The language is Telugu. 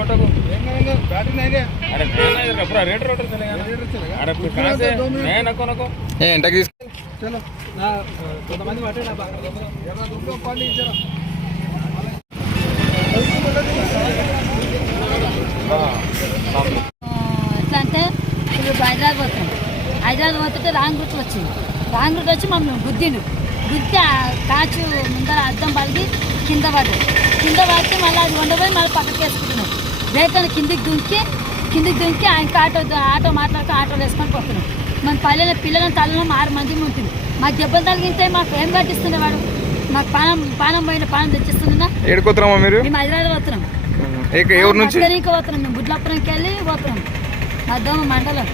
కొట్టకు अरे पूरा रेट रोटर चलेगा अरे कहाँ से मैं नको नको ఎంతకి తీసుకు चलो కొంతమంది పట్టేనా ఎట్లా అంటే ఇప్పుడు హైదరాబాద్ పోతుంటే రాంగ్ రూట్ వచ్చింది. రాంగ్ రూట్ వచ్చి మమ్మల్ని గుద్ది కాచు ముందర అద్దం పలిగి కింద పడితే మళ్ళీ అది ఉండబోయి మళ్ళీ పక్కకి వేసుకుంటున్నాం. వేకని కిందికి దుంకి ఆయనకి ఆటో మాట్లాడుతూ ఆటోలు వేసుకొని పోతున్నాం. మన పిల్లలను తల్లలో 6 మంది ఉంటుంది. మాకు దెబ్బలు తగిలితే మాకు ఏం కట్టిస్తుండే వాడు. మాకు పానం తెచ్చిస్తున్నా. ఏడుకోతున్నామా మీరు? మేము హైదరాబాద్ పోతున్నాం. ఎవరి నుంచి పోతున్నాం. మేము బుడ్లాపురంకి వెళ్ళి పోతున్నాం. అద్దం మండలం.